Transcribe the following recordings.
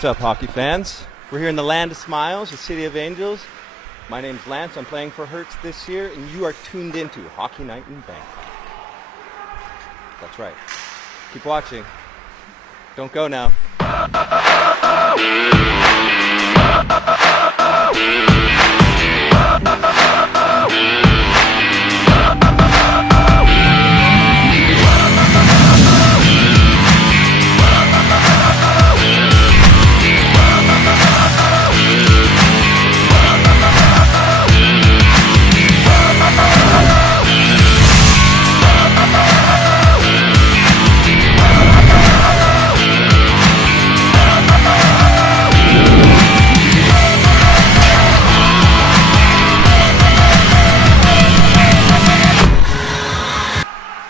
What's up, hockey fans? We're here in the land of smiles, the city of angels. My name's Lance. I'm playing for Hertz this year, and you are tuned into Hockey Night in Bangkok. That's right. Keep watching. Don't go now.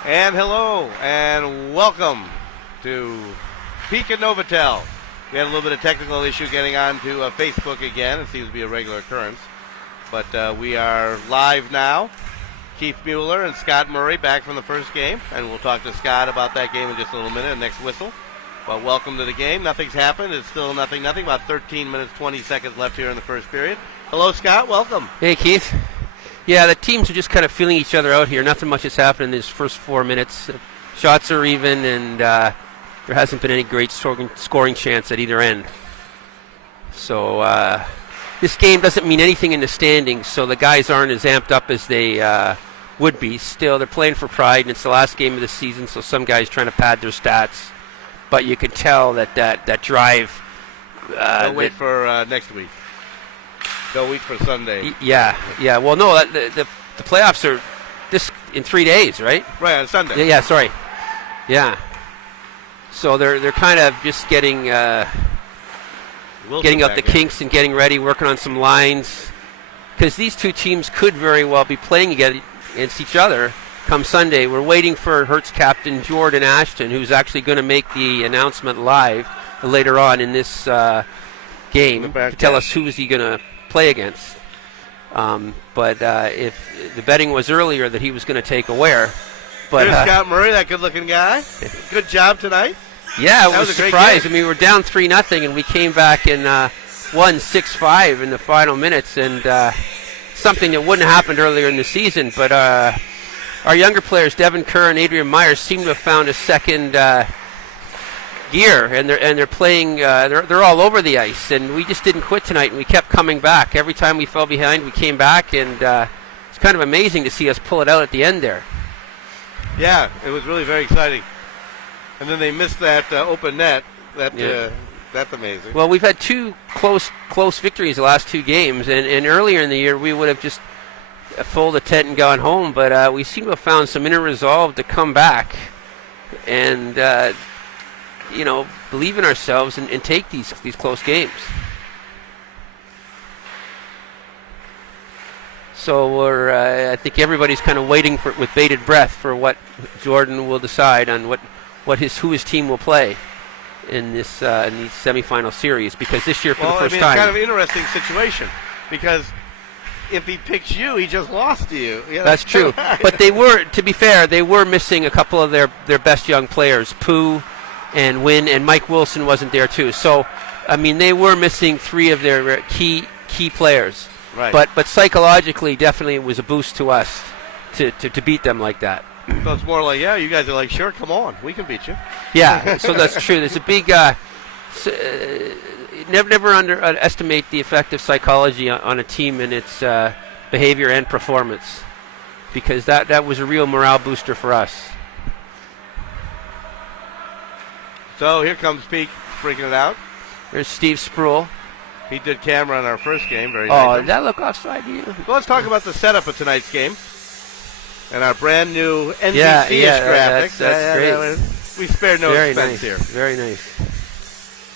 And hello, and welcome to Peak at Novotel. We had a little bit of technical issue getting onto Facebook again. It seems to be a regular occurrence. But we are live now. Keith Mueller and Scott Murray back from the first game. And we'll talk to Scott about that game in just a little minute, next whistle. But welcome to the game. Nothing's happened. It's still nothing. About 13 minutes, 20 seconds left here in the first period. Hello, Scott. Welcome. Hey, Keith. Yeah, the teams are just kind of feeling each other out here. Nothing much has happened in these first 4 minutes. Shots are even, and there hasn't been any great scoring chance at either end. So this game doesn't mean anything in the standings, so the guys aren't as amped up as they would be. Still, they're playing for pride, and it's the last game of the season, so some guys trying to pad their stats. But you can tell that drive... Don't wait for next week. They'll wait for Sunday. Yeah. Well, no, the playoffs are this in 3 days, right? Right, on Sunday. Yeah, sorry. Yeah. So they're kind of just getting out the kinks and getting ready, working on some lines. Because these two teams could very well be playing against each other come Sunday. We're waiting for Hertz captain Jordan Ashton, who's actually going to make the announcement live later on in this game to tell us who's he going to play against. But if the betting was earlier that he was going to take a wear. But there's Scott Murray, that good-looking guy. Good job tonight. Yeah, it was a surprise. I mean, we were down 3-0, and we came back and won 6-5 in the final minutes, and something that wouldn't have happened earlier in the season. But our younger players, Devin Kerr and Adrian Myers, seem to have found a second gear, and they're playing. They're all over the ice, and we just didn't quit tonight, and we kept coming back. Every time we fell behind, we came back, and it's kind of amazing to see us pull it out at the end there. Yeah, it was really very exciting. And then they missed that open net. That's amazing. Well, we've had two close victories the last two games, and earlier in the year we would have just folded the tent and gone home, but we seem to have found some inner resolve to come back and believe in ourselves and take these close games. So I think everybody's kind of waiting with bated breath for what Jordan will decide on who his team will play in this in these semifinal series, because this year for the first time. It's kind of an interesting situation, because if he picks you, he just lost to you. That's true. But to be fair, they were missing a couple of their best young players, Pooh and Wynn, and Mike Wilson wasn't there too. So, I mean, they were missing three of their key players. Right. But psychologically, definitely it was a boost to us to beat them like that. So it's more like, you guys are like, sure, come on, we can beat you. Yeah, so that's true. There's a big never underestimate the effect of psychology on a team and its behavior and performance, because that was a real morale booster for us. So here comes Peak breaking it out. There's Steve Spruill. He did camera on our first game. Very nice. Oh, did that look offside to you? Well, let's talk about the setup of tonight's game and our brand new NBC-ish graphics. That's great. We spared no expense here. Very nice.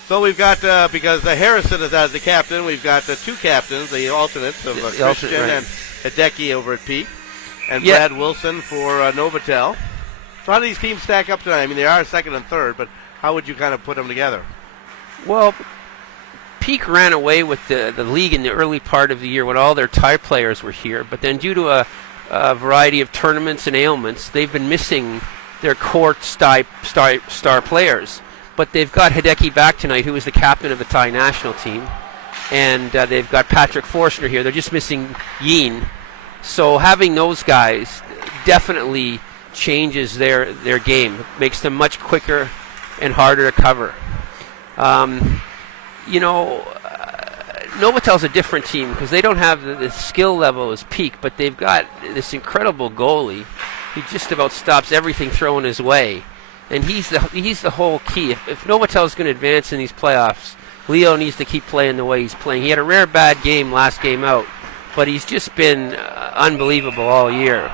So we've got, because Harrison is as the captain, we've got the two captains, the alternates of Christian and Hideki over at Peak, and Brad Wilson for Novotel. So how do these teams stack up tonight? I mean, they are second and third, but how would you kind of put them together? Well, Peak ran away with the league in the early part of the year when all their tie players were here, but then due to a variety of tournaments and ailments, they've been missing their core star players. but they've got Hideki back tonight, who is the captain of the Thai national team, and they've got Patrick Forstner here. They're just missing Yin. So having those guys definitely changes their game, makes them much quicker and harder to cover. Novotel's a different team because they don't have the skill level as Peak, but they've got this incredible goalie. He just about stops everything thrown his way, and he's the whole key. If Novotel's going to advance in these playoffs, Leo needs to keep playing the way he's playing. He had a rare bad game last game out, but he's just been unbelievable all year.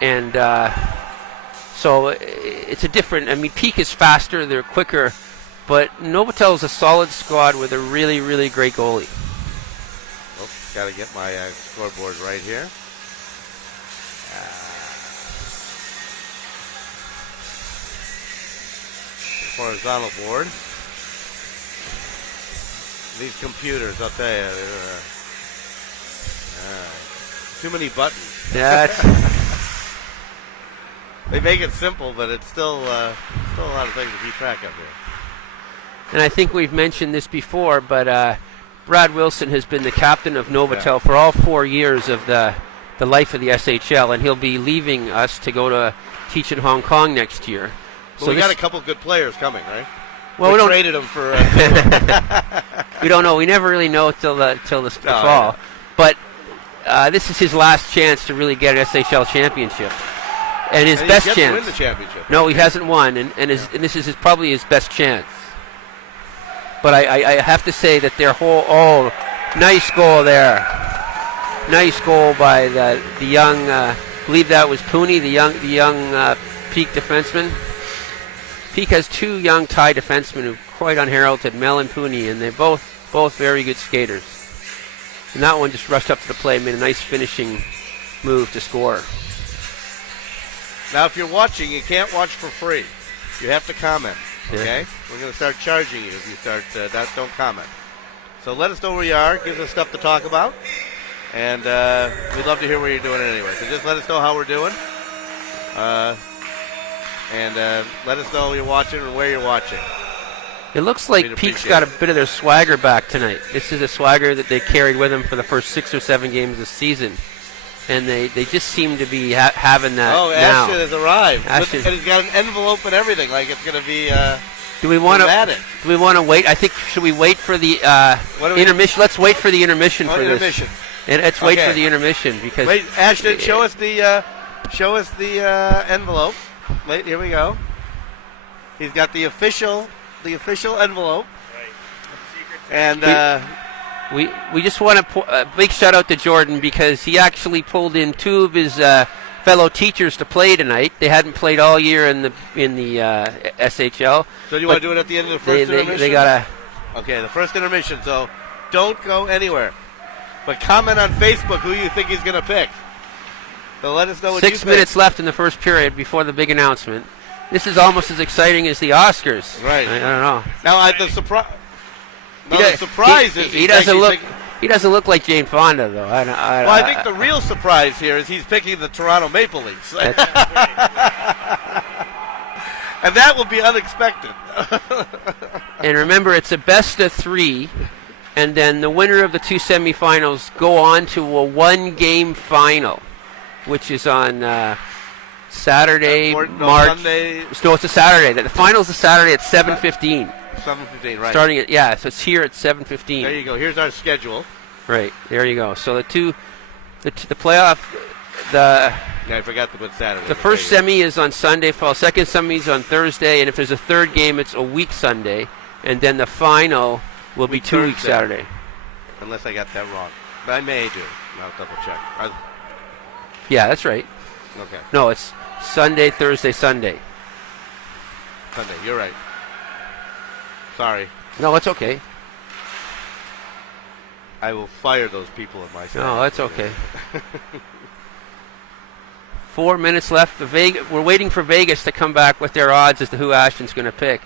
And so it's a different. I mean, Peak is faster, they're quicker, but Novotel is a solid squad with a really, really great goalie. Oh, got to get my scoreboard right here. Horizontal board. These computers, I'll tell you, too many buttons. Yeah. They make it simple, but it's still a lot of things to keep track of here. And I think we've mentioned this before, but Brad Wilson has been the captain of Novotel for all 4 years of the life of the SHL, and he'll be leaving us to go to teach in Hong Kong next year. Well, we got a couple good players coming, right? Well, we traded them for. We don't know. We never really know till the fall. Yeah. But this is his last chance to really get an SHL championship, and his best chance. To win the championship. No, he hasn't won, and this is probably his best chance. But I have to say that their whole nice goal there, nice goal by the young. I believe that was Pooney, the young Peak defenseman. Peak has 2 young Thai defensemen who are quite unheralded, Mel and Pooney, and they're both very good skaters. And that one just rushed up to the plate and made a nice finishing move to score. Now, if you're watching, you can't watch for free. You have to comment, okay? Yeah. We're going to start charging you if you start don't comment. So let us know where you are. Gives us stuff to talk about. And we'd love to hear what you're doing anyway. So just let us know how we're doing. And let us know you're watching and where you're watching. It looks like Peak's got a bit of their swagger back tonight. This is a swagger that they carried with them for the first 6 or 7 games of the season. And they just seem to be having that now. Ashton has arrived. And he's got an envelope and everything. Like it's going to be Do we want to wait? I think, should we wait for the intermission? Let's wait for the intermission for intermission. This. And let's wait for the intermission. Because wait, Ashton, show us the envelope. Wait, here we go. He's got the official envelope. Right. And we just want a big shout out to Jordan because he actually pulled in 2 of his fellow teachers to play tonight. They hadn't played all year in the SHL. So do you want to do it at the end of the first intermission? They gotta. Okay, the first intermission. So don't go anywhere, but comment on Facebook who you think he's going to pick. So let us know what 6 minutes left in the first period before the big announcement. This is almost as exciting as the Oscars. Right. I don't know. Now the surprise is he doesn't look. He doesn't look like Jane Fonda, though. I think the real surprise here is he's picking the Toronto Maple Leafs, and that will be unexpected. And remember, it's a best of 3. And then the winner of the 2 semifinals go on to a 1-game final, which is on Saturday, March. Sunday. No, it's a Saturday. The final's a Saturday at 7:15. 7:15, right? Starting at so it's here at 7:15. There you go. Here's our schedule. Right there you go. So the playoff. Yeah, I forgot to put Saturday. The first semi is on Sunday. Second semi is on Thursday, and if there's a third game, it's a week Sunday, and then the final will be 2 weeks Saturday. Unless I got that wrong, but I may do. I'll double check. Yeah, that's right. Okay. No, it's Sunday, Thursday, Sunday. Sunday. You're right. Sorry. No, it's okay. I will fire those people at my side. No, that's okay. 4 minutes left. We're waiting for Vegas to come back with their odds as to who Ashton's going to pick.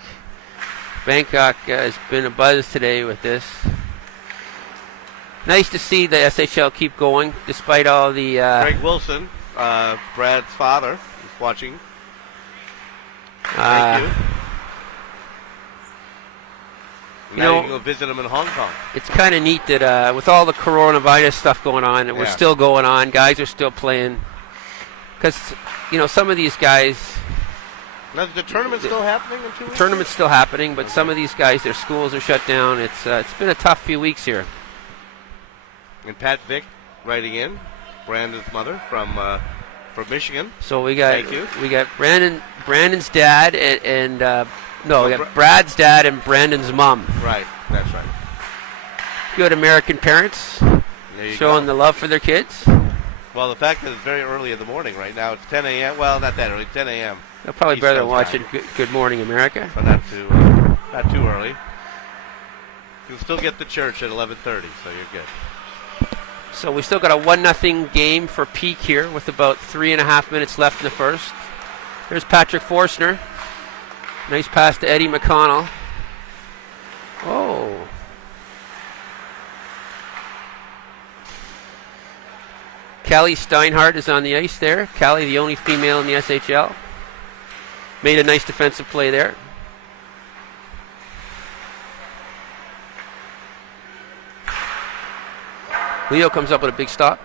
Bangkok has been a buzz today with this. Nice to see the SHL keep going despite all the... Greg Wilson, Brad's father, is watching. Thank you. Now you can go visit them in Hong Kong. It's kind of neat that with all the coronavirus stuff going on, that we're still going on. Guys are still playing. Because, some of these guys... Now, is the tournament still happening in 2 weeks? The tournament's still happening, but some of these guys, their schools are shut down. It's been a tough few weeks here. And Pat Vick writing in, Brandon's mother from Michigan. So we got Brandon's dad and we got Brad's dad and Brandon's mom. Right, that's right. Good American parents showing the love for their kids. Well, the fact that it's very early in the morning right now, it's 10 a.m. Well, not that early, 10 a.m. They're probably better than watching Good Morning America. But not too early. You'll still get to church at 11:30, so you're good. So we still got a 1-0 game for Peak here with about 3.5 minutes left in the first. There's Patrick Forstner. Nice pass to Eddie McConnell. Oh. Callie Steinhardt is on the ice there. Callie, the only female in the SHL. Made a nice defensive play there. Leo comes up with a big stop.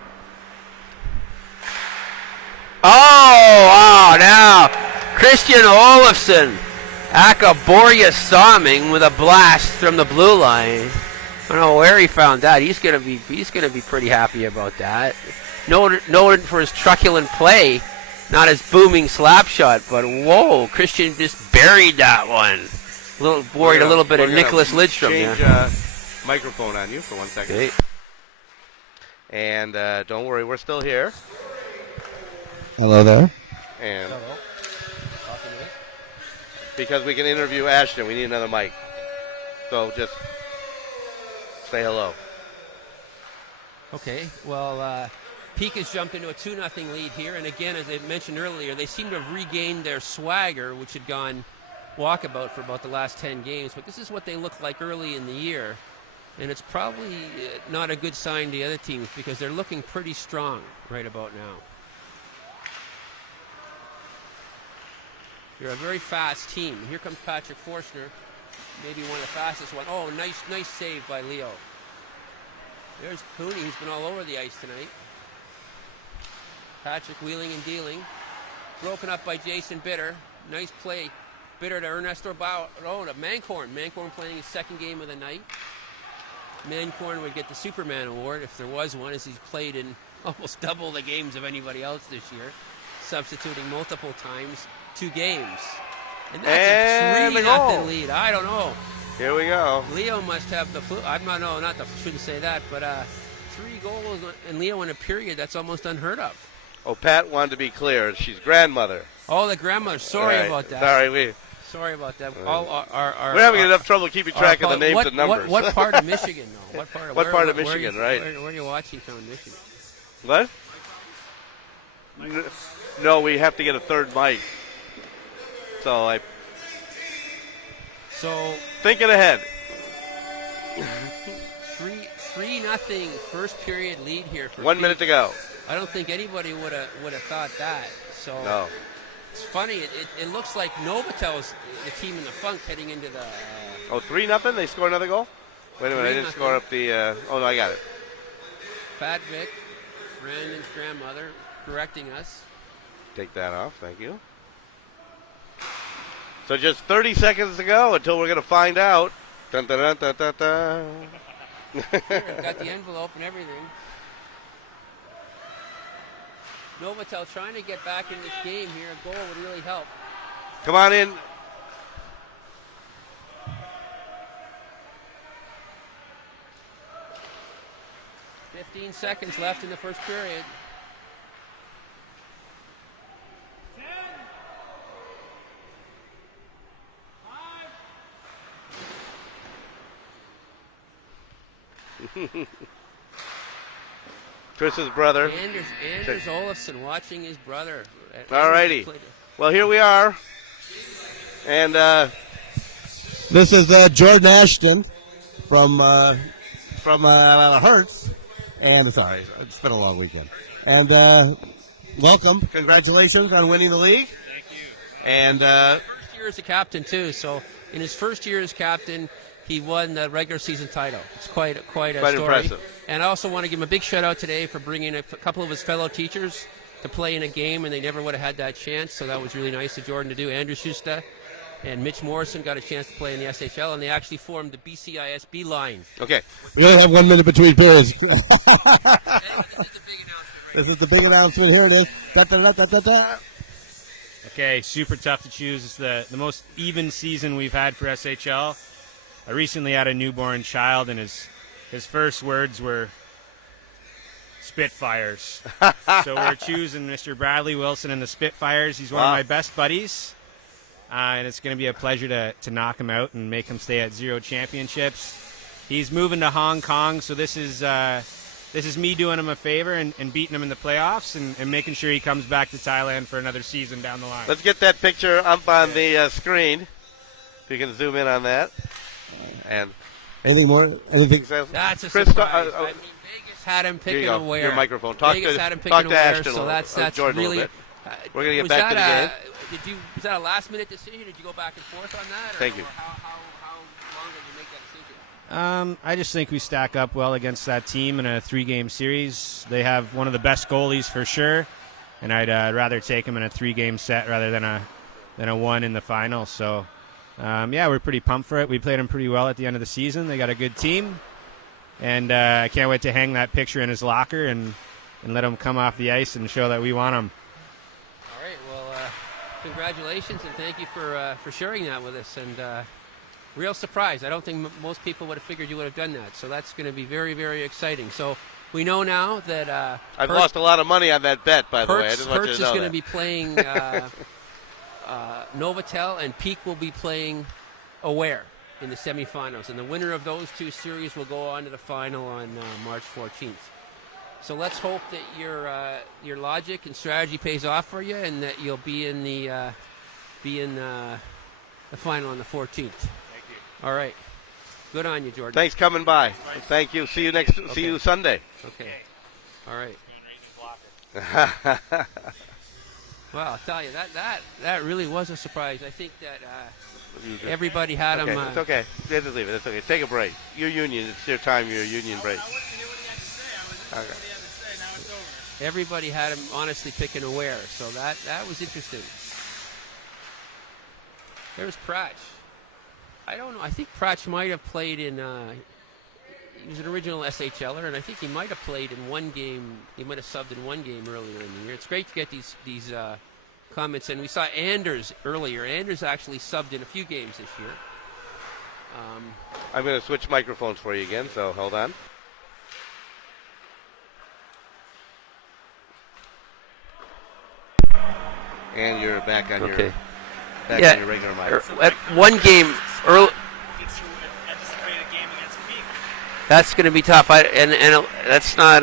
Oh, now Christian Olofsson. Akaborya Somming with a blast from the blue line. I don't know where he found that. He's gonna be pretty happy about that. Noted for his truculent play, not his booming slap shot, but whoa, Christian just buried that one. Worried a little bit of Nicholas Lidstrom there. Change microphone on you for 1 second. Okay. And don't worry, we're still here. Hello there. And because we can interview Ashton, we need another mic. So just say hello. Okay, well, Peak has jumped into a 2-0 lead here, and again, as I mentioned earlier, they seem to have regained their swagger, which had gone walkabout for about the last 10 games, but this is what they look like early in the year, and it's probably not a good sign to the other teams because they're looking pretty strong right about now. You're a very fast team. Here comes Patrick Forstner, maybe one of the fastest ones. Oh, nice save by Leo. There's Pooney, who's been all over the ice tonight. Patrick wheeling and dealing. Broken up by Jason Bitter. Nice play. Bitter to Ernesto Bauer. Oh, to Mancorn. Mancorn playing his second game of the night. Mancorn would get the Superman award if there was one, as he's played in almost double the games of anybody else this year, substituting multiple times 2 games. And that's a 3-0 lead. I don't know. Here we go. Leo must have the flu. Shouldn't say that, but 3 goals in Leo in a period, that's almost unheard of. Oh, Pat wanted to be clear. She's grandmother. Oh, the grandmother. Sorry about that. Sorry about that. We're having enough trouble keeping track of the names and numbers. What part of Michigan, though? What part of Michigan, right? Where are you watching from in Michigan? What? No, we have to get a third mic. So thinking ahead. 3-0 first period lead here. For 1 minute to go. I don't think anybody would have thought that. So no. It's funny. It looks like Novatel's the team in the funk heading into the. 3-0. They score another goal. Wait a minute. I didn't score up the. Oh no, I got it. Pat Vick, Brandon's grandmother, correcting us. Take that off. Thank you. So just 30 seconds to go until we're going to find out. Dun, dun, dun, dun, dun, dun. Here, got the envelope and everything. Novotel trying to get back in this game here. A goal would really help. Come on in. "15 seconds left in the first period. Chris's brother. Anders Olofsson watching his brother. All righty. Well, here we are. And this is Jordan Ashton from Hertz. And sorry, it's been a long weekend. And welcome. Congratulations on winning the league. Thank you. And First year as a captain, too. So in his first year as captain, he won the regular season title. It's quite a Quite story. impressive. And I also want to give him a big shout out today for bringing a couple of his fellow teachers to play in a game, and they never would have had that chance. So that was really nice of Jordan to do. Andrew Schuster and Mitch Morrison got a chance to play in the SHL, and they actually formed the BCISB line. Okay. We only have 1 minute between periods. This This is the big announcement. Here it is. Da, da, da, da, da, da. Okay, super tough to choose. It's the most even season we've had for SHL. I recently had a newborn child, and his first words were Spitfires. So we're choosing Mr. Bradley Wilson and the Spitfires. He's one of my best buddies, and it's going to be a pleasure to knock him out and make him stay at 0 championships. He's moving to Hong Kong, so this is me doing him a favor and beating him in the playoffs and making sure he comes back to Thailand for another season down the line. Let's get that picture up on the screen. If you can zoom in on that. And Anything more? Anything? That's a Chris, surprise. I mean, Vegas had him here you picking go. aware. Your microphone. Talk Vegas to had him picking talk to aware, Ashton. so that's Jordan really. a little bit. We're gonna get was back to the that game. Was that a last minute decision? Did you go back and forth on that? Thank you. Or how long did you make that decision? I just think we stack up well against that team in a 3-game series. They have one of the best goalies for sure, and I'd rather take them in a 3-game set rather than a 1 in the final. So, we're pretty pumped for it. We played them pretty well at the end of the season. They got a good team, and I can't wait to hang that picture in his locker and let him come off the ice and show that we want him. All right. Well, congratulations and thank you for sharing that with us. And real surprise. I don't think most people would have figured you would have done that. So that's going to be very, very exciting. So we know now that I've lost a lot of money on that bet, by the way. I just want you Hertz to know is going that. to be playing Novotel, and Peak will be playing Aware in the semifinals. And the winner of those two series will go on to the final on March 14th. So let's hope that your logic and strategy pays off for you, and that you'll be in the final on the 14th. Thank you. All right. Good on you, Jordan. Thanks coming by. Thank you. See you Sunday. Okay. All right. Well, I'll tell you that really was a surprise. I think that everybody had him. It's okay. Just leave it. It's okay. Take a break. Your union. It's your time. Your union break. Okay. Everybody had him honestly picking Aware, so that was interesting. There's Pratch. I don't know. I think Pratch might have played in. He was an original SHLer, and I think he might have played in one game. He might have subbed in one game earlier in the year. It's great to get these comments, and we saw Anders earlier. Anders actually subbed in a few games this year. I'm going to switch microphones for you again, so hold on. And you're back on your on your regular mic. At one game early. That's going to be tough. And that's not.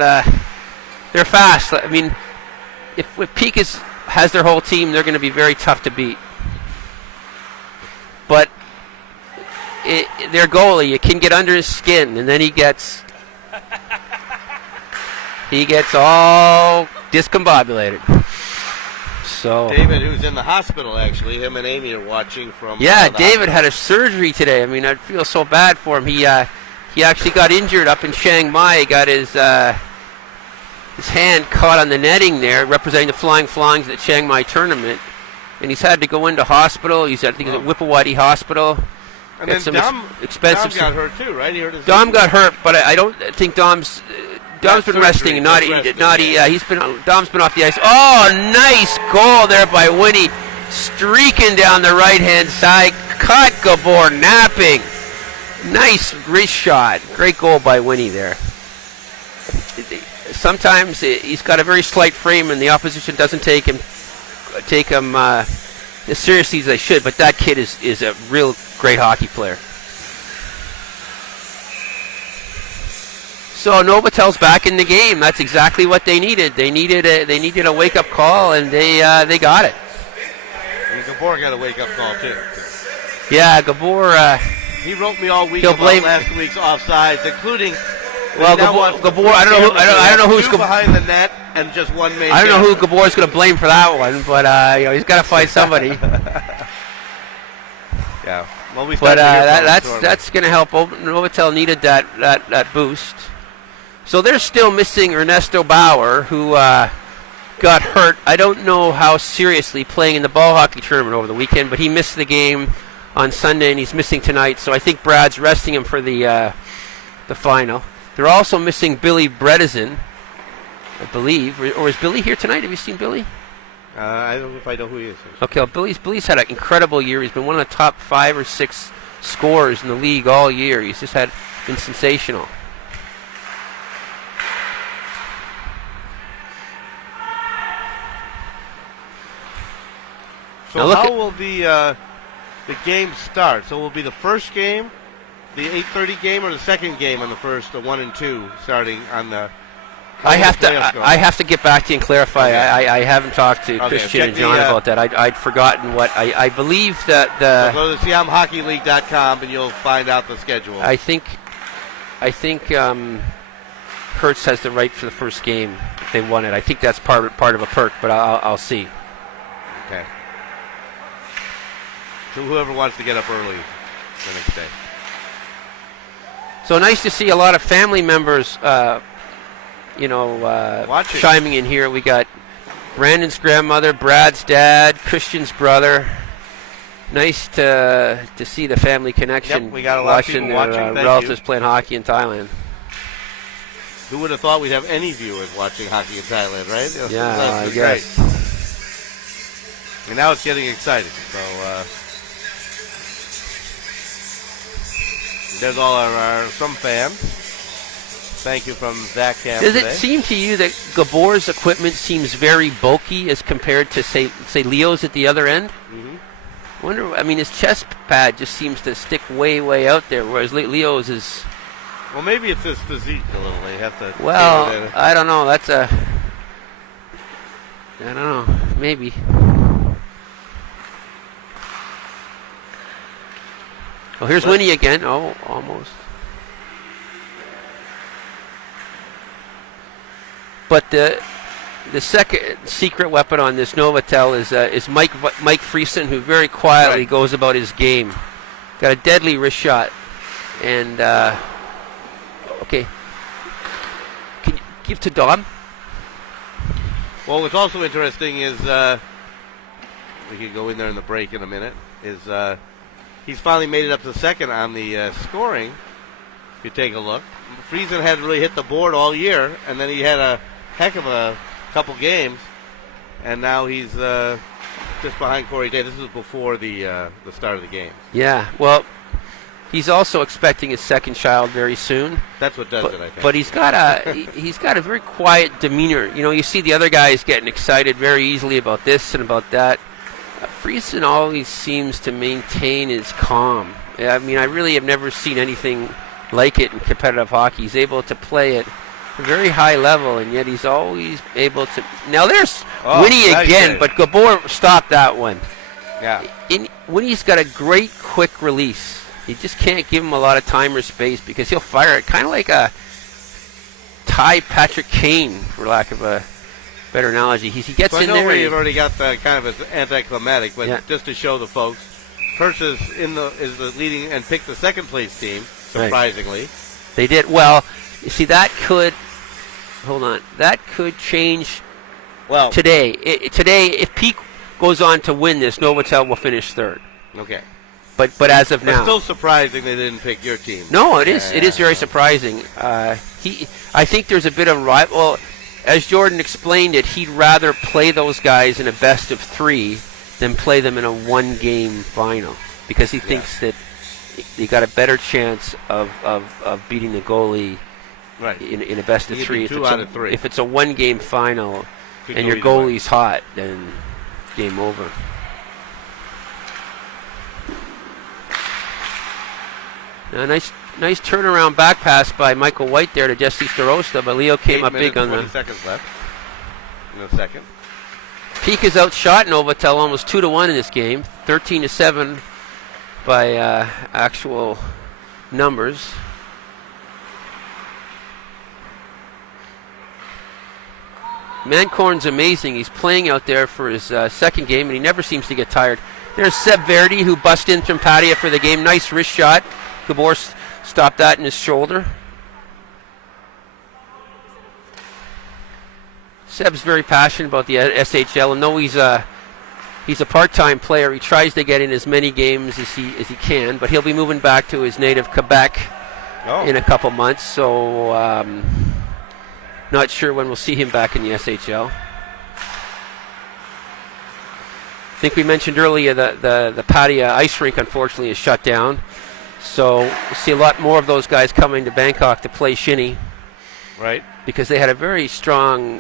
They're fast. I mean, if Peak has their whole team, they're going to be very tough to beat. But their goalie, you can get under his skin, and then he gets all discombobulated. So David, who's in the hospital, actually, him and Amy are watching from. Yeah, David had a surgery today. I mean, I feel so bad for him. He actually got injured up in Chiang Mai. He got his hand caught on the netting there, representing the Flying Flags at the Chiang Mai tournament, and he's had to go into hospital. He's at Whippawati Hospital. And then Dom got hurt too, right? He hurt his Dom got hurt, but I don't think Dom's been resting and Dom's been off the ice. Oh, nice goal there by Winnie, streaking down the right-hand side. Caught Gabor napping. Nice wrist shot. Great goal by Winnie there. Sometimes he's got a very slight frame, and the opposition doesn't take him as seriously as they should. But that kid is a real great hockey player. So Novatel's back in the game. That's exactly what they needed. They needed a wake-up call, and they got it. And Gabor got a wake-up call too. Yeah, Gabor. He wrote me all week about last week's offsides, including. Well, Gabor. I don't know who's behind the net and just one man. I don't know who Gabor's going to blame for that one, but he's got to find somebody. Yeah. Well, we But started to hear from them that's going to help. Novotel needed that boost. So they're still missing Ernesto Bauer, who got hurt. I don't know how seriously, playing in the ball hockey tournament over the weekend, but he missed the game on Sunday, and he's missing tonight. So I think Brad's resting him for the final. They're also missing Billy Bredesen, I believe. Or is Billy here tonight? Have you seen Billy? I don't know if I know who he is. Okay, well, Billy's had an incredible year. He's been one of the top 5 or 6 scorers in the league all year. He's just been sensational. So how will the game start? So will it be the first game, the 8:30 game, or the second game on the first, the 1 and 2, starting on the? I have to get back to you and clarify. Okay. I haven't talked to Christian and John about that. I'd forgotten what I believe that the. So go to SiamHockeyLeague.com and you'll find out the schedule. I think Hertz has the right for the first game if they won it. I think that's part of a perk, but I'll see. Okay. So whoever wants to get up early the next day. So nice to see a lot of family members. Chiming in here. We got Brandon's grandmother, Brad's dad, Christian's brother. Nice to see the family connection. Yep, we got a lot of people watching. Relatives playing hockey in Thailand. Who would have thought we'd have any viewers watching hockey in Thailand, right? Yeah, I guess. Great. And now it's getting exciting. So there's all our some fans. Thank you from Zach Camp. Does it seem to you that Gabor's equipment seems very bulky as compared to, say Leo's at the other end? Mm-hmm. Wonder. I mean, his chest pad just seems to stick way out there, whereas Leo's is. Well, maybe it's his physique a little. They have to. Well, I don't know. I don't know. Maybe. Oh, here's Winnie again. Oh, almost. But the second secret weapon on this Novotel is Mike Friesen, who very quietly goes about his game. Got a deadly wrist shot, and okay. Can you give to Dom? Well, what's also interesting is we can go in there in the break in a minute. Is he's finally made it up to second on the scoring. If you take a look, Friesen hadn't really hit the board all year, and then he had a heck of a couple games, and now he's just behind Corey Day. This is before the start of the game. Yeah, well, he's also expecting his second child very soon. That's what does it, I think. But he's got a very quiet demeanor. You know, you see the other guys getting excited very easily about this and about that. Friesen always seems to maintain his calm. I mean, I really have never seen anything like it in competitive hockey. He's able to play at a very high level, and yet he's always able to. Now there's Winnie again, but Gabor stopped that one. Yeah. Winnie's got a great quick release. You just can't give him a lot of time or space because he'll fire it kind of like a Ty Patrick Kane, for lack of a better analogy. He gets in there. I know you've already got the kind of anticlimactic, but just to show the folks, Hertz is the leading and picked the second place team. Surprisingly, they did well. You see, that could change. Well, today, if Peak goes on to win this, Novotel will finish third. Okay. But as of now, it's still surprising they didn't pick your team. No, it is. It is very surprising. I think there's a bit of rival. Well, as Jordan explained it, he'd rather play those guys in a best of 3 than play them in a 1-game final because he thinks that you got a better chance of beating the goalie in a best of 3. If it's a 1-game final and your goalie's hot, then game over. Now, nice turnaround back pass by Michael White there to Jesse Starosta, but Leo came up big on 20 seconds left in the second. Peak has outshot Novotel almost 2-1 in this game, 13-7 by actual numbers. Mancorn's amazing. He's playing out there for his second game, and he never seems to get tired. There's Seb Verdi, who bust in from Padia for the game. Nice wrist shot. Gabor stopped that in his shoulder. Seb's very passionate about the SHL, and though he's a part-time player, he tries to get in as many games as he can, but he'll be moving back to his native Quebec in a couple months, so not sure when we'll see him back in the SHL. I think we mentioned earlier the Padia ice rink, unfortunately, is shut down, so we'll see a lot more of those guys coming to Bangkok to play shinny. Right. Because they had a very strong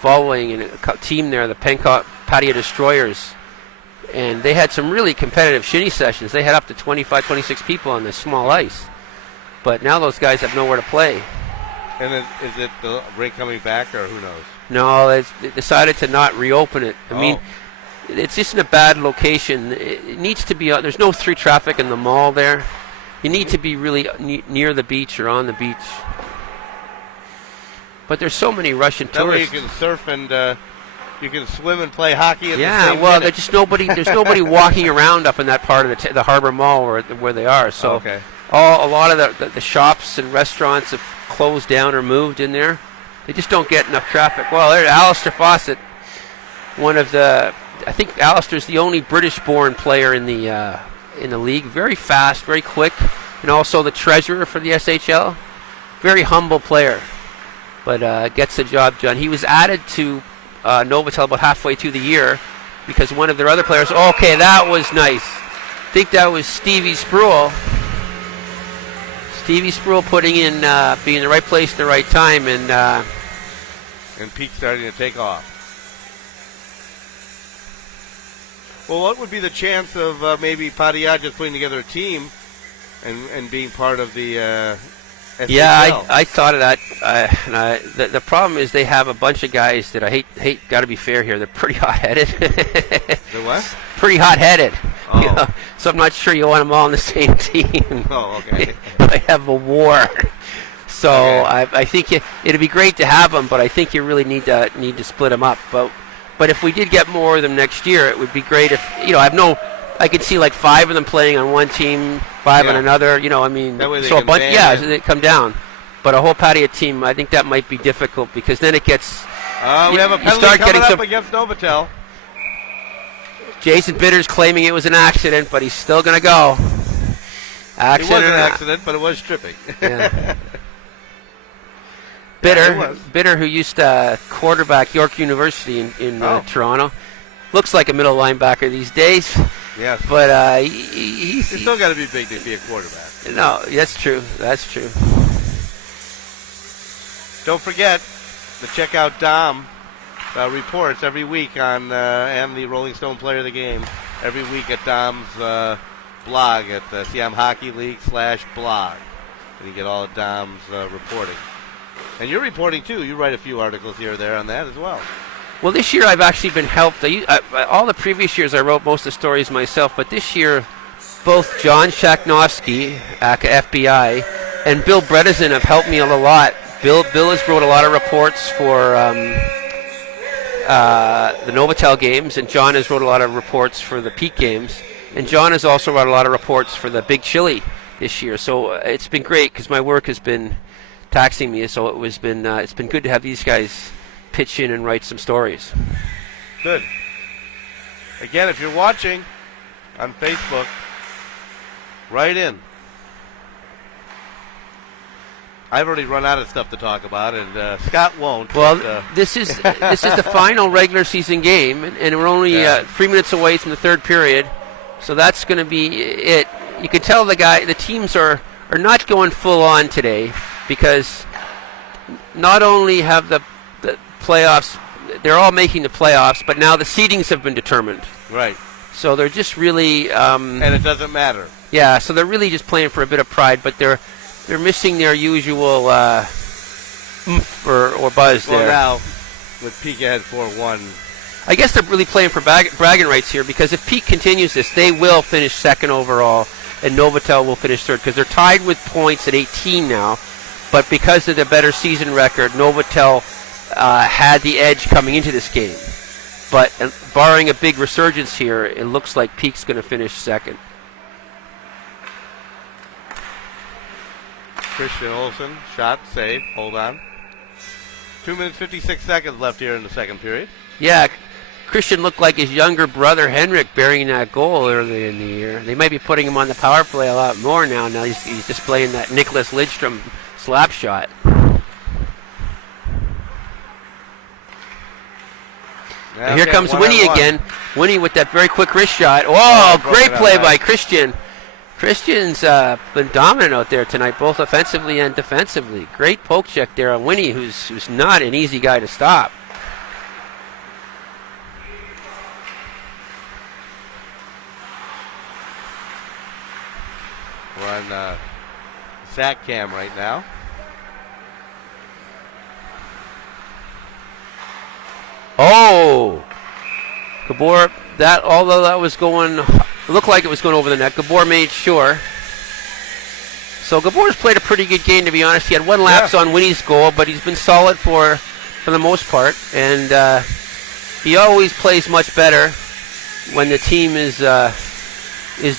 following and a team there, the Padia Destroyers, and they had some really competitive shinny sessions. They had up to 25, 26 people on this small ice, but now those guys have nowhere to play. And is it the rink coming back, or who knows? No, they decided to not reopen it. I mean, it's just in a bad location. It needs to be. There's no through traffic in the mall there. You need to be really near the beach or on the beach. But there's so many Russian tourists. That way you can surf and you can swim and play hockey at the same well, minute. there's just nobody. There's nobody walking around up in that part of the Harbor Mall where they are. So a lot of the shops and restaurants have closed down or moved in there. They just don't get enough traffic. Well, there's Alistair Fawcett, I think Alistair's the only British-born player in the league. Very fast, very quick, and also the treasurer for the SHL. Very humble player, but gets the job done. He was added to Novotel about halfway through the year because one of their other players. Okay, that was nice. I think that was Stevie Spruill. Stevie Spruill putting in, being in the right place at the right time, and Pete starting to take off. Well, what would be the chance of maybe Padia just putting together a team and being part of the SHL? Yeah, I thought of that. The problem is they have a bunch of guys that I hate. Got to be fair here. They're pretty hot-headed. The what? Pretty hot-headed. Oh. You know, so I'm not sure you want them all on the same team. Oh, okay. They have a war. So okay. I think it'd be great to have them, but I think you really need to split them up. But if we did get more of them next year, it would be great if, I could see like 5 of them playing on one team, 5 on another, I mean, that way they so can so they come down. But a whole Padia team, I think that might be difficult because then it gets... we have a penalty coming up against Novotel. Jason Bitter's claiming it was an accident, but he's still going to go. It was an accident, but it was stripping. Yeah. Bitter, Bitter, who used to quarterback York University in Toronto, looks like a middle linebacker these days. Yes, but he's still got to be big to be a quarterback. No, that's true. That's true. Don't forget to check out Dom reports every week on and the Rolling Stone Player of the Game every week at Dom's blog at Siam Hockey League /blog, and you get all of Dom's reporting. And you're reporting, too. You write a few articles here or there on that as well. Well, this year I've actually been helped. All the previous years I wrote most of the stories myself, but this year both John Shaknovsky, aka FBI, and Bill Bredesen have helped me a lot. Bill has wrote a lot of reports for the Novotel games, and John has wrote a lot of reports for the Peak games. And John has also wrote a lot of reports for the Big Chili this year. So it's been great because my work has been taxing me, so it's been good to have these guys pitch in and write some stories. Good. Again, if you're watching on Facebook, write in. I've already run out of stuff to talk about, and Scott won't. Well, this is the final regular season game, and we're only 3 minutes away from the third period, so that's going to be it. You can tell the teams are not going full on today, because not only have the playoffs, they're all making the playoffs, but now the seedings have been determined. Right. So they're just really... and it doesn't matter. Yeah, so they're really just playing for a bit of pride, but they're missing their usual oomph or buzz there. Well, now, with Peak ahead 4-1... I guess they're really playing for bragging rights here, because if Peak continues this, they will finish second overall, and Novotel will finish third, because they're tied with points at 18 now. But because of the better season record, Novotel had the edge coming into this game. But barring a big resurgence here, it looks like Peak's going to finish second. Christian Olsen, shot, save, hold on. 2 minutes, 56 seconds left here in the second period. Yeah, Christian looked like his younger brother Henrik burying that goal earlier in the year. They might be putting him on the power play a lot more now. Now he's displaying that Nicholas Lidstrom slap shot. Yeah, Here comes Winnie again. Winnie with that very quick wrist shot. Oh, great play by Christian. Christian's been dominant out there tonight, both offensively and defensively. Great poke check there on Winnie, who's not an easy guy to stop. We're on SAC cam right now. Oh, Gabor, although that was going, looked like it was going over the net, Gabor made sure. So Gabor's played a pretty good game, to be honest. He had one lapse on Winnie's goal, but he's been solid for the most part, and he always plays much better when the team is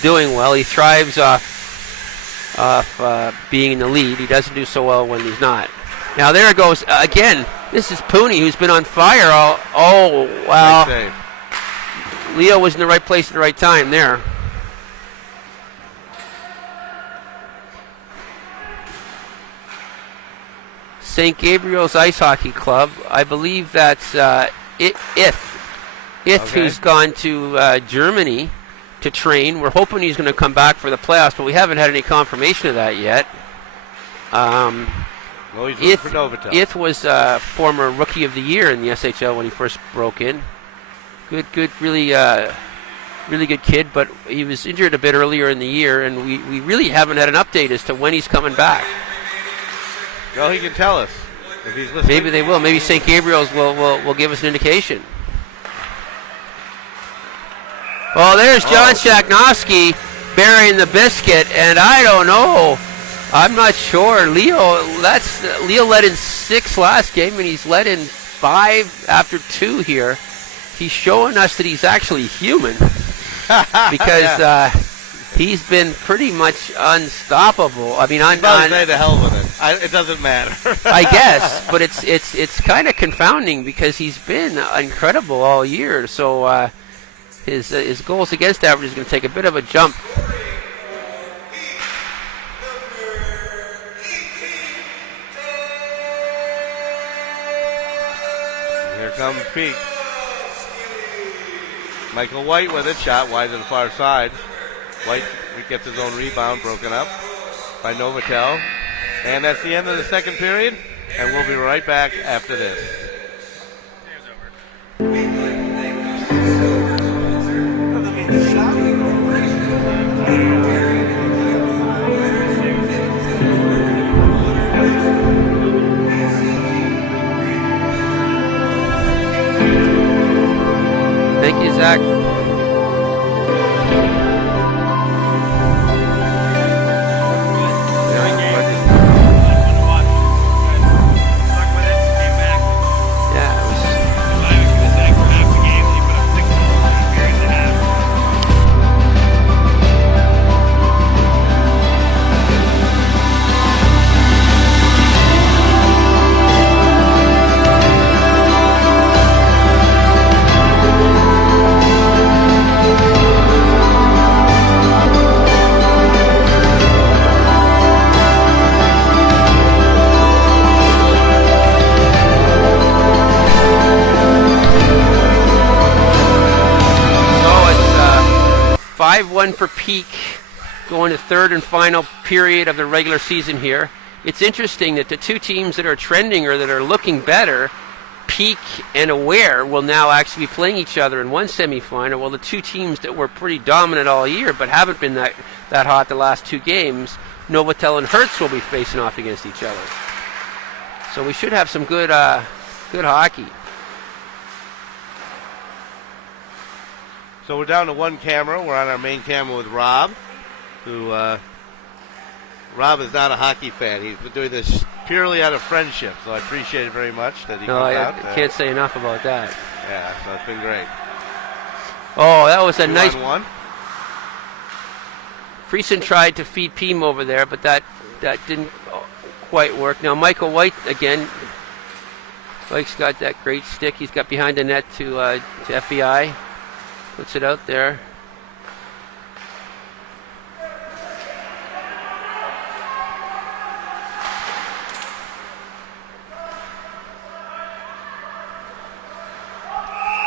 doing well. He thrives off being in the lead. He doesn't do so well when he's not. Now there it goes again. This is Pooney, who's been on fire all. Oh wow! Nice save. Leo was in the right place at the right time there. St. Gabriel's Ice Hockey Club. I believe that's who's gone to Germany to train. We're hoping he's going to come back for the playoffs, but we haven't had any confirmation of that yet. Well, he's looking for Novotel. Ith was former Rookie of the Year in the SHL when he first broke in. Good, really good kid, but he was injured a bit earlier in the year, and we really haven't had an update as to when he's coming back. Well, he can tell us if he's listening. Maybe they will. Maybe St. Gabriel's will give us an indication. Well, there's John Shaknovsky burying the biscuit, and I don't know. I'm not sure. Leo let in 6 last game, and he's let in 5 after 2 here. He's showing us that he's actually human because he's been pretty much unstoppable. I mean, say the hell with it. It doesn't matter. I guess, but it's kind of confounding because he's been incredible all year. So his goals against average is going to take a bit of a jump. Here comes Peak. Michael White with it, shot wide to the far side. White gets his own rebound broken up by Novotel. And that's the end of the second period, and we'll be right back after this. Thank you, Zach. For Peak, going to third and final period of the regular season here. It's interesting that the two teams that are trending or that are looking better, Peak and Aware, will now actually be playing each other in one semifinal, while the two teams that were pretty dominant all year but haven't been that hot the last 2 games, Novotel and Hertz, will be facing off against each other. So we should have some good hockey. So we're down to one camera. We're on our main camera with Rob, who Rob is not a hockey fan. He's been doing this purely out of friendship. So I appreciate it very much that he No, comes I out. can't say enough about that. Yeah, so it's been great. Oh, that was a nice. 2-on-1. Friesen tried to feed Peem over there, but that didn't quite work. Now Michael White again. Mike's got that great stick. He's got behind the net to FBI. Puts it out there.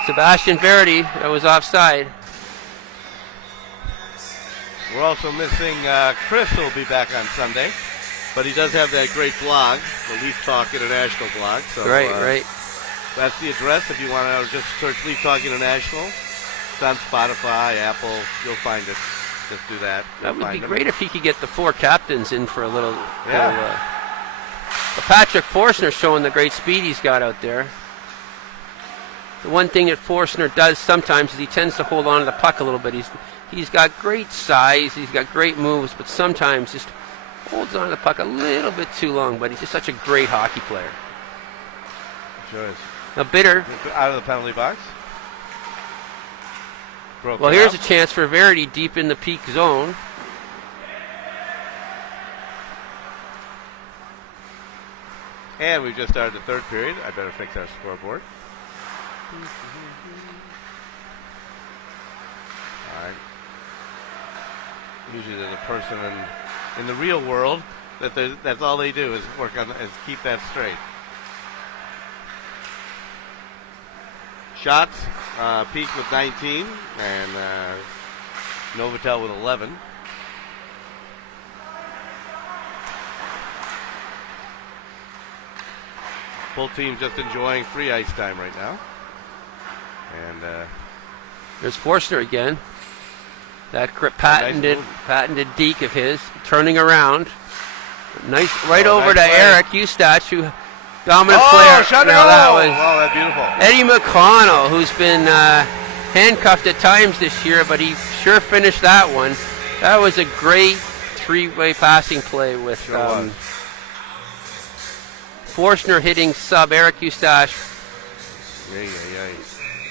Sebastian Verity, that was offside. We're also missing Chris, who will be back on Sunday. But he does have that great blog, the Leaf Talk International blog. So, Right. That's the address if you want to just search Leaf Talk International. It's on Spotify, Apple. You'll find it. Just do that. That would be great if he could get the 4 captains in for a little. Yeah. Patrick Forstner showing the great speed he's got out there. The one thing that Forstner does sometimes is he tends to hold on to the puck a little bit. He's got great size, he's got great moves, but sometimes just holds on to the puck a little bit too long. But he's just such a great hockey player. Sure is. Now Bitter. Out of the penalty box. Well, here's a chance for Verity deep in the peak zone. And we've just started the third period. I better fix our scoreboard. All right. Usually there's a person in the real world that's all they do is work on is keep that straight. Shots, Peak with 19 and Novotel with 11. Both teams just enjoying free ice time right now. And there's Forstner again. That patented deke of his turning around. Nice right over nice to play. Eric Eustach, who dominant player. Shut No, that was that's beautiful. Eddie McConnell, who's been handcuffed at times this year, but he sure finished that one. That was a great 3-way passing play with Forstner hitting sub Eric Eustach,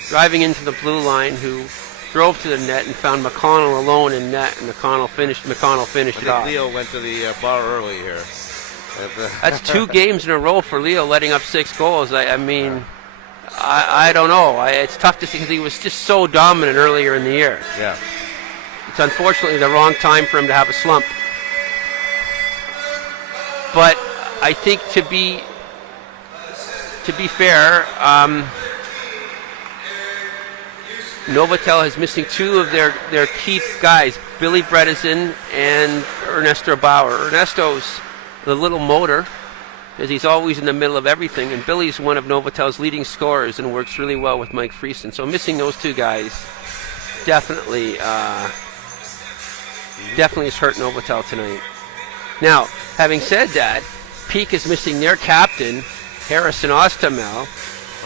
driving into the blue line, who drove to the net and found McConnell alone in net, and McConnell finished it off. Leo went to the bar early here. That's 2 games in a row for Leo, letting up 6 goals. I mean, I don't know. It's tough to see because he was just so dominant earlier in the year. Yeah. It's unfortunately the wrong time for him to have a slump. But I think to be fair, Novotel is missing 2 of their key guys, Billy Bredesen and Ernesto Bauer. Ernesto's the little motor because he's always in the middle of everything, and Billy's one of Novotel's leading scorers and works really well with Mike Friesen. So missing those 2 guys definitely has hurt Novotel tonight. Now, having said that, Peak is missing their captain, Harrison Ostamel,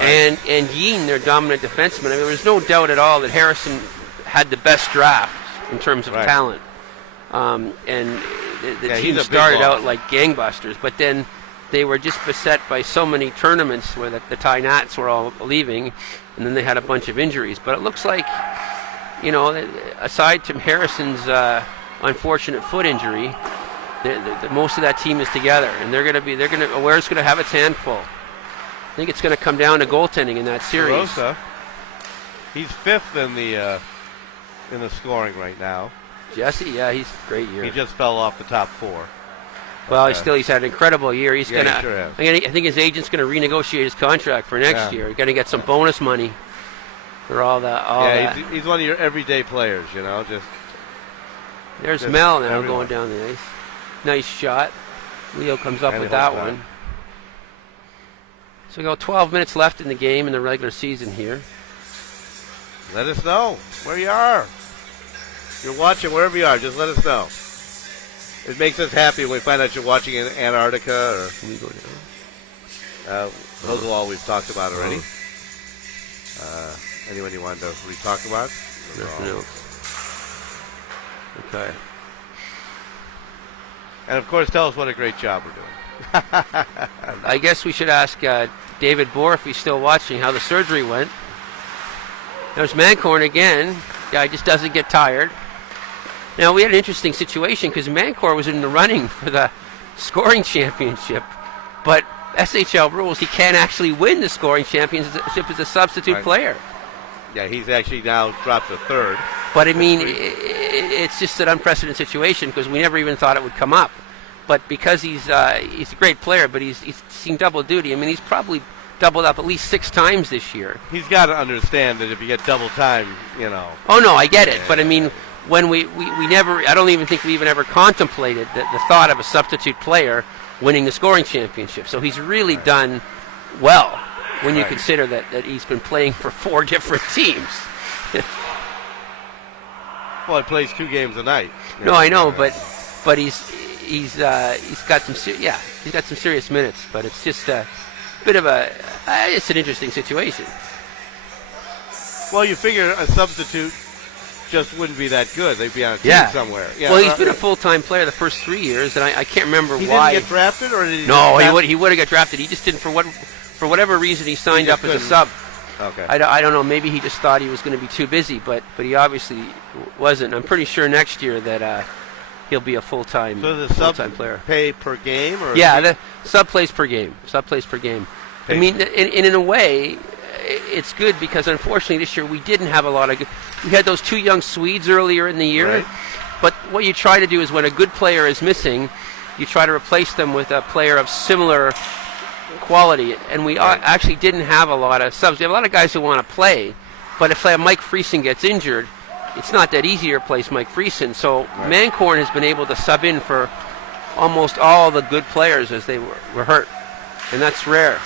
and Yeen, their dominant defenseman. I mean, there's no doubt at all that Harrison had the best draft in terms of talent. And the team started out like gangbusters, but then they were just beset by so many tournaments where the Thai Nats were all leaving, and then they had a bunch of injuries. But it looks like, aside from Harrison's unfortunate foot injury, most of that team is together, and Aware's going to have its hand full. I think it's going to come down to goaltending in that series. Rosa, he's 5th in the scoring right now. Jesse, he's a great year. He just fell off the top 4. Well, he's had an incredible year. He's he sure has. I think his agent's going to renegotiate his contract for next year. He's going to get some bonus money for all that. He's one of your everyday players, There's Mel now going down the ice. Nice shot. Leo comes up with that one. So we got 12 minutes left in the game in the regular season here. Let us know where you are. If you're watching wherever you are, just let us know. It makes us happy when we find out you're watching in Antarctica or. Can we go down? Those are all we've talked about already. Anyone you wanted to re-talk about? Nothing else. Okay. And of course, tell us what a great job we're doing. I guess we should ask David Bohr, if he's still watching, how the surgery went. There's Mancorn again. Guy just doesn't get tired. Now, we had an interesting situation because Mancorn was in the running for the scoring championship, but SHL rules, he can't actually win the scoring championship as a substitute player. Yeah, he's actually now dropped to third. But I mean, it's just an unprecedented situation because we never even thought it would come up. But because he's a great player, but he's seen double duty. I mean, he's probably doubled up at least 6 times this year. He's got to understand that if you get double time, you know. Oh no, I get it. But I mean, when we never, I don't even think we even ever contemplated the thought of a substitute player winning the scoring championship. So he's really done well when you consider that he's been playing for 4 different teams. Well, he plays 2 games a night. No, I know, but he's got some he's got some serious minutes. But it's just a bit of it's an interesting situation. Well, you figure a substitute just wouldn't be that good. They'd be on a team somewhere. Yeah, well, he's been a full-time player the first 3 years, and I can't remember he why. He didn't get drafted, or did he? No, he would have got drafted. He just didn't for whatever reason. He signed up as a sub. Okay. I don't know. Maybe he just thought he was going to be too busy, but he obviously wasn't. I'm pretty sure next year that he'll be a full-time player. Pay per game, or the sub plays per game. Sub plays per game. I mean, in a way, it's good because unfortunately this year we didn't have a lot of good. We had those 2 young Swedes earlier in the year, right. But what you try to do is when a good player is missing, you try to replace them with a player of similar quality. And we actually didn't have a lot of subs. We have a lot of guys who want to play, but if Mike Friesen gets injured, it's not that easy to replace Mike Friesen. So Mancorn has been able to sub in for almost all the good players as they were hurt, and that's rare.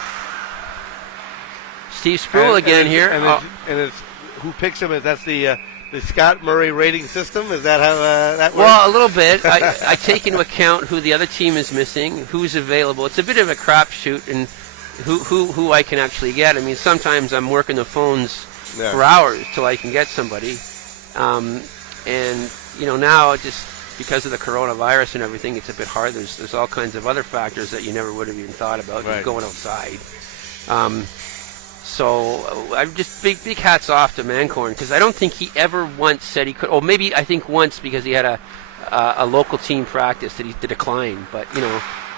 Steve Spruill again here. And it's who picks him? That's the Scott Murray rating system? Is that how that works? Well, a little bit. I take into account who the other team is missing, who's available. It's a bit of a crapshoot, and who I can actually get. I mean, sometimes I'm working the phones for hours till I can get somebody. And, now just because of the coronavirus and everything, it's a bit hard. There's all kinds of other factors that you never would have even thought about going outside. So I'm just big hats off to Mancorn because I don't think he ever once said he could. Oh, maybe I think once because he had a local team practice that he declined. But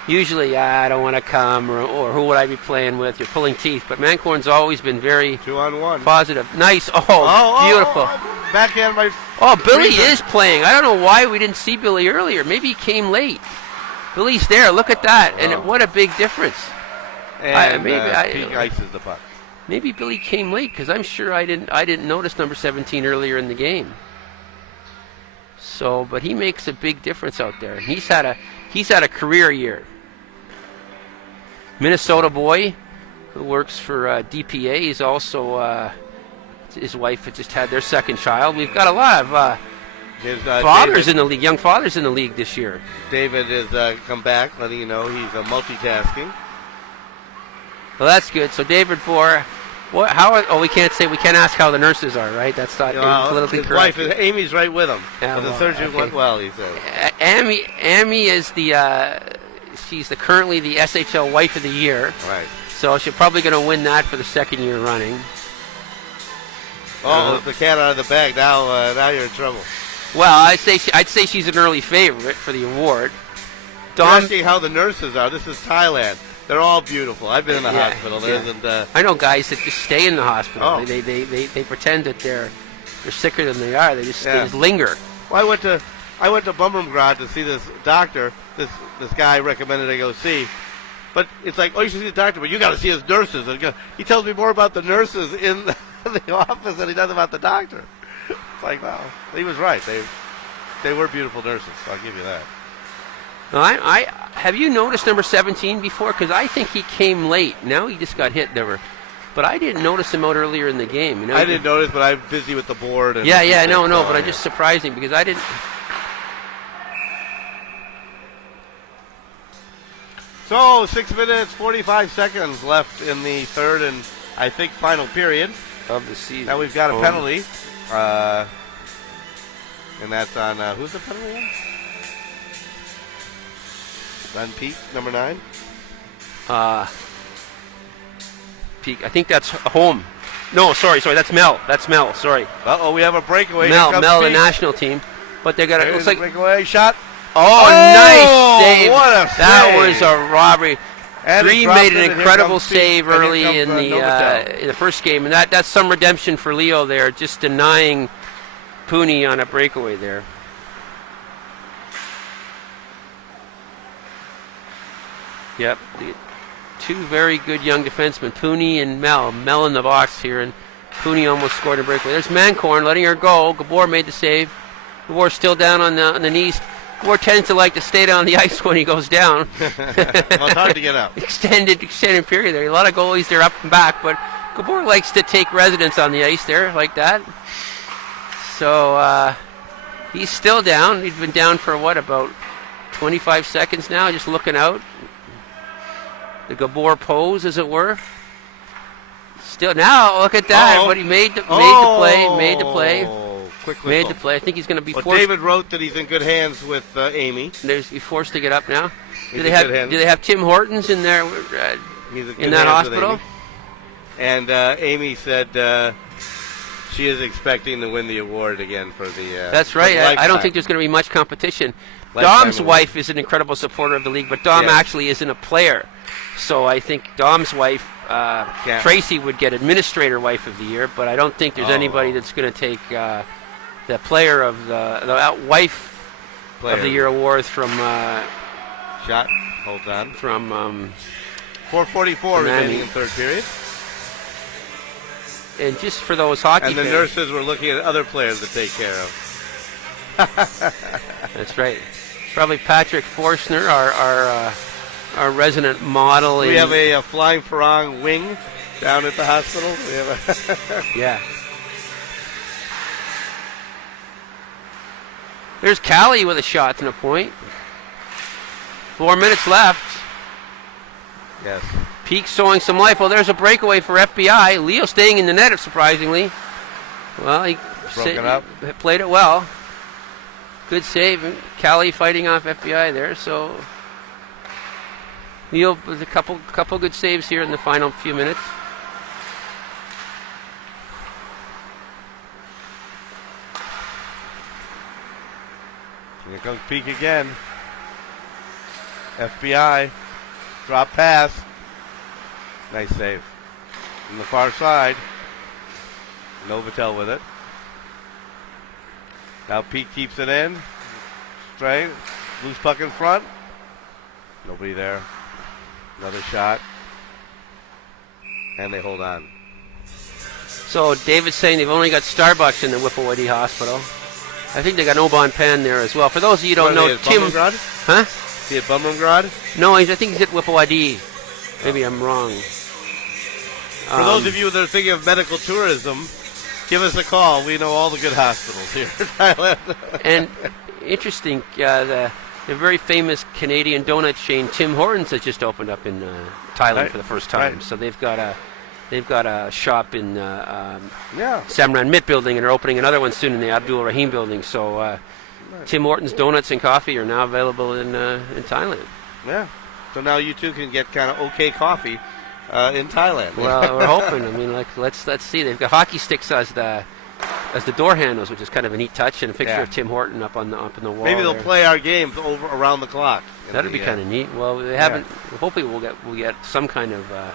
usually I don't want to come or who would I be playing with? You're pulling teeth. But Mancorn's always been very 2-on-1 positive. Nice. Beautiful. Backhand by. Oh, Billy is playing. I don't know why we didn't see Billy earlier. Maybe he came late. Billy's there. Look at that. And what a big difference. And Pete ices the puck. Maybe Billy came late because I'm sure I didn't notice number 17 earlier in the game. So, but he makes a big difference out there. He's had a career year. Minnesota boy who works for DPA. He's also his wife had just had their second child. We've got a lot of fathers in the league, young fathers in the league this year. David has come back, letting you know he's multitasking. Well, that's good. So David Bohr, we can't ask how the nurses are, right? That's not politically his correct. Wife, Amy's right with him. Yeah, the surgery went well, he says. Amy is she's currently the SHL Wife of the Year. Right. So she's probably going to win that for the 2nd year running. Oh, the cat out of the bag. Now you're in trouble. Well, I'd say she's an early favorite for the award. You're asking how the nurses are. This is Thailand. They're all beautiful. I've been in the hospital. I know guys that just stay in the hospital. Oh. They pretend that they're sicker than they are. They just linger. Well, I went to Bumrumgrad to see this doctor. This guy recommended I go see. But it's like, you should see the doctor, but you got to see his nurses. And he tells me more about the nurses in the office than he does about the doctor. It's like, wow, he was right. They were beautiful nurses. So I'll give you that. I have you noticed number 17 before? Because I think he came late. Now he just got hit. But I didn't notice him out earlier in the game. I didn't notice, but I'm busy with the board. And no. But I'm just surprising because I didn't. So 6 minutes 45 seconds left in the third and I think final period of the season. Now we've got a penalty, and that's on who's the penalty on? On Pete, number 9. Peak. I think that's home. No, sorry, that's Mel. That's Mel. Sorry. Uh-oh, we have a breakaway. Mel, the Peak. national team. But they got it. Looks like breakaway shot. Oh, nice save! What a that save. was a robbery. And Green made an incredible save early in Novotel. the first game, and that's some redemption for Leo there, just denying Pooney on a breakaway there. Yep, two very good young defensemen, Pooney and Mel. Mel in the box here, and Pooney almost scored a breakaway. There's Mancorn letting her go. Gabor made the save. Gabor's still down on the knees. Gabor tends to like to stay down the ice when he goes down. Well, it's hard to get up. Extended period there. A lot of goalies there up and back, but Gabor likes to take residence on the ice there like that. So he's still down. He's been down for about 25 seconds now, just looking out. The Gabor pose, as it were. Still now, look at that! Uh-oh. But he made the play. Quick Made whistle. the play. I think he's going to be Well, forced. David wrote that he's in good hands with Amy. He's forced to get up now. He's Do in good hands. they have Tim Hortons in there He's in in good that hands with hospital? Amy. And Amy said she is expecting to win the award again for the. That's right. for the I don't lifetime. think there's going to be much competition. Lifetime Dom's award. wife is an incredible supporter of the league, but Dom Yes. actually isn't a player. So I think Dom's wife, Tracy, would get Administrator Wife of the Year, but I don't think there's anybody that's going to take the Player of the Wife of the Year award from Shot. Holds on. 4:44 remaining in third period. And just for those hockey And the fans, nurses were looking at other players to take care of. that's right. Probably Patrick Forstner, our resident model. We have a flying farang wing down at the hospital. We have Yeah. There's Callie with a shot and a point. 4 minutes left. Yes. Peak showing some life. Well, there's a breakaway for FBI. Leo staying in the net, surprisingly. Well, he played it well. Good save. And Callie fighting off FBI there. So Leo with a couple good saves here in the final few minutes. Here comes Peak again. FBI. Drop pass. Nice save. From the far side. Novotel with it. Now Peak keeps it in. Straight. Loose puck in front. Nobody there. Another shot. And they hold on. So David's saying they've only got Starbucks in the Whipplewoody Hospital. I think they got Oban Pan there as well. For those of you who don't know, Tim... Huh? Is he at Bumrungrad? No, I think he's at Whipplewoody. Maybe I'm wrong. For those of you that are thinking of medical tourism, give us a call. We know all the good hospitals here in Thailand. And interesting, the very famous Canadian donut chain Tim Hortons has just opened up in Thailand for the first time. Right. So they've got a shop in Yeah. Samran Mit building, and they're opening another one soon in the Abdul Rahim building. So Tim Hortons donuts and coffee are now available in Thailand. Yeah. So now you too can get kind of okay coffee in Thailand. Well, we're hoping. I mean, let's see. They've got hockey sticks as the door handles, which is kind of a neat touch, and a picture of Tim Horton up in the wall. Maybe they'll there. play our games around the clock. That'd be kind of neat. Well, they haven't. Hopefully, we'll get some kind of a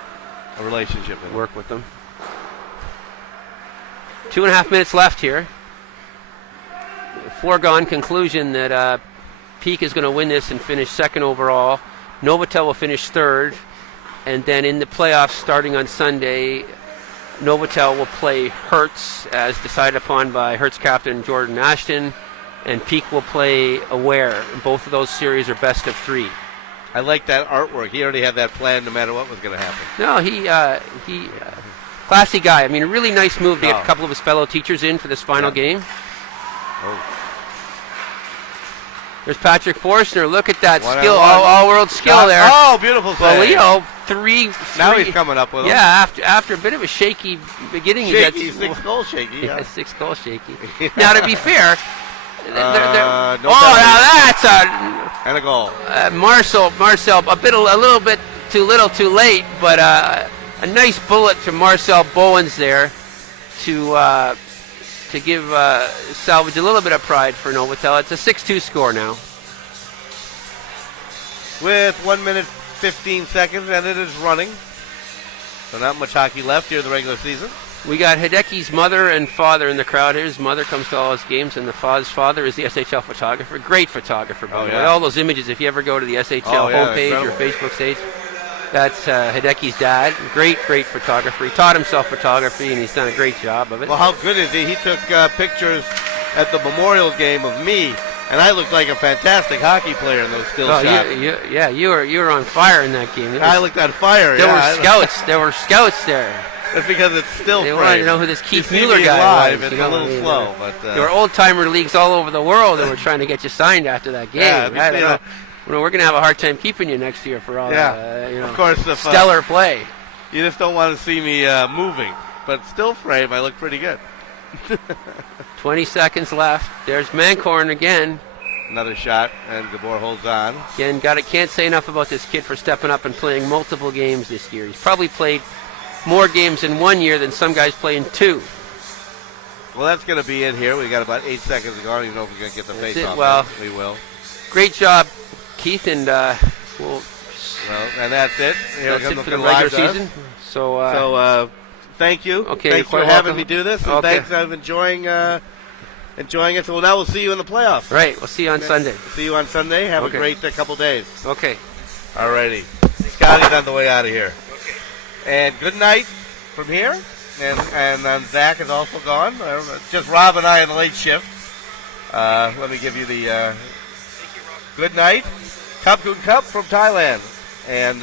relationship with work with them. 2.5 minutes left here. Foregone conclusion that Peak is going to win this and finish second overall. Novotel will finish third, and then in the playoffs starting on Sunday, Novotel will play Hertz as decided upon by Hertz captain Jordan Ashton, and Peak will play Aware. Both of those series are best of 3. I like that artwork. He already had that plan no matter what was going to happen. No, he classy guy. I mean, a really nice move to get a couple of his fellow teachers in for this final game. Oh. There's Patrick Forstner. Look at that One skill, on one. all-world skill there. Oh, beautiful save. Well, Leo, three. Now he's coming up with him. Yeah, after a bit of a shaky beginning. Shaky, 6-goal shaky. Yeah, Yeah. 6-goal shaky. Now, to be fair, no now that's a and a goal. Marcel, a little bit too little, too late. But a nice bullet to Marcel Bowens there to give salvage a little bit of pride for Novotel. It's a 6-2 score now. With 1 minute 15 seconds, and it is running. So not much hockey left here in the regular season. We got Hideki's mother and father in the crowd here. His mother comes to all his games, and his father is the SHL photographer. Great photographer, by the way. All those images, if you ever go to the SHL homepage or Facebook page, that's Hideki's dad. Great photographer. He taught himself photography, and he's done a great job of it. Well, how good is he? He took pictures at the Memorial game of me, and I looked like a fantastic hockey player in those still shots. You were on fire in that game. I looked on fire. There were scouts. There were scouts there. That's because it's still They frame. wanted to know who this Keith You see Mueller me guy live, was. It's a little slow, but there were old-timer leagues all over the world that were trying to get you signed after that game. Yeah, we're going to have a hard time keeping you next year for all of course, if, stellar play. You just don't want to see me moving. But still frame, I look pretty good. 20 seconds left. There's Mancorn again. Another shot, and Gabor holds on. Again, can't say enough about this kid for stepping up and playing multiple games this year. He's probably played more games in 1 year than some guys play in 2. Well, that's going to be it here. We got about 8 seconds to go. I don't even know if we're going to get the face off. Well, we will. Great job, Keith, and and that's it. Here that's it for the regular season. So thank you. Okay, thanks for having me do this, and thanks. I'm enjoying it. So now we'll see you in the playoffs. Right. We'll see you on Sunday. See you on Sunday. Have a great couple days. Okay. All righty. Scotty's on the way out of here. Okay. And good night from here. And Zach is also gone. Just Rob and I on the late shift. Let me give you the good night. Cup from Thailand. And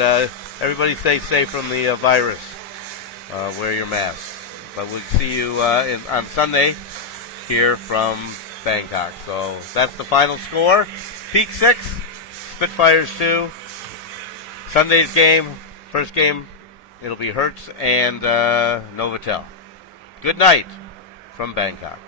everybody stay safe from the virus. Wear your mask. But we'll see you on Sunday here from Bangkok. So that's the final score. Peak 6, Spitfires 2. Sunday's game, first game, it'll be Hertz and Novotel. Good night from Bangkok.